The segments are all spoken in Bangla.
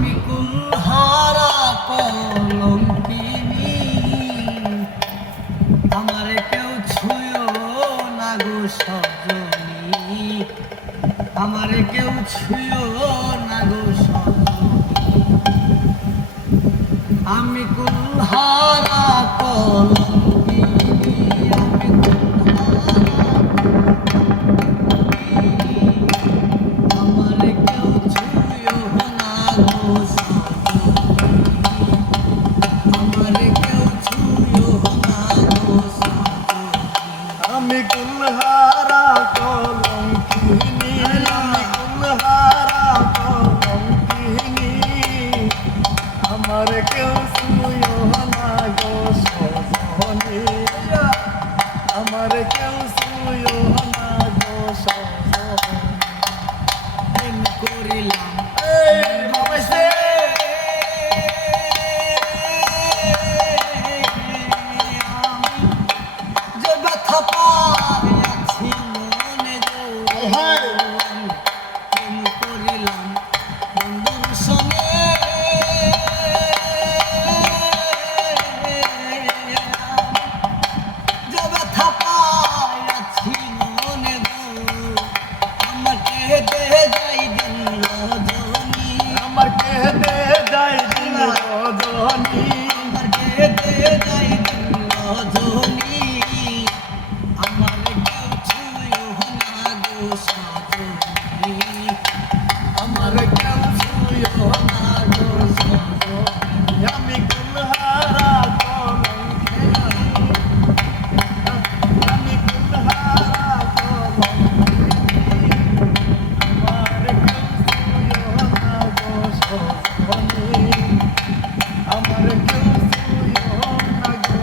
আমি কুলহারা কলঙ্কিনী, আমারে কেউ ছুঁয়ো না গো সজনী, আমারে কেউ ছুঁয়ো না গো সজনী। আমি কুলহারা কলঙ্কিনী, আমি আমারে কেউ ছুঁয়ো না গো সজনী, আমারে কেউ ছুঁয়ো না গো সজনী। আমি কুলহারা কলঙ্কিনী, আমি কুলহারা কলঙ্কিনী, আমার কেউ ছুঁয়ো না গো সজনী, আমার কেউ ছুঁয়ো না গো সজনী। প্রেম করিলাম এই বাবাইছে যে ব্যথা পাইয়াছি মনে গো, হায় প্রেম করিলাম বন্ধুর সঙ্গে, যে ব্যথা পাইয়াছি মনে গো, আমাকে দে যাই দিন রজনী, আমার কেঁদে যাই দিন রজনী, আমাকে দে যাই দিন রজনী, আমার কেউ ছুঁয়ো না গো সজনী, আমার কেউ ছুঁয়ো না গো সজনী। আমি কুলহারা কলঙ্কিনী, আমি কুলহারা কলঙ্কিনী, আমার কেউ ছুঁয়ো না গো সজনী, আমার কেউ ছুঁয়ো না গো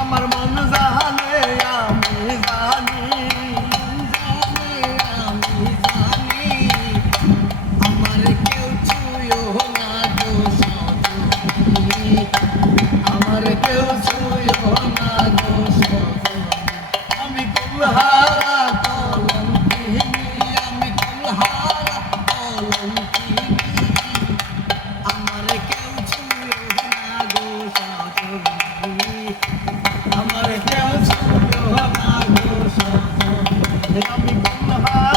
আমার মন জানে আমি জানি, আমার কেউ ছুঁয়ো না গো সজনী। আমি কুলহারা কলঙ্কিনী, আমি কুলহারা কলঙ্কিনী, আমার কেউ ছুঁয়ো না গো সজনী, আমার কেউ ছুঁয়ো না গো সজনী। আমি কুলহারা